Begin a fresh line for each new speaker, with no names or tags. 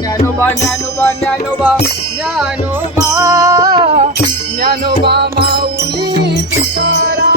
জ্ঞানবা জ্ঞানবা জ্ঞানবা জ্ঞানবা জ্ঞানবা মাউলি পিতারা।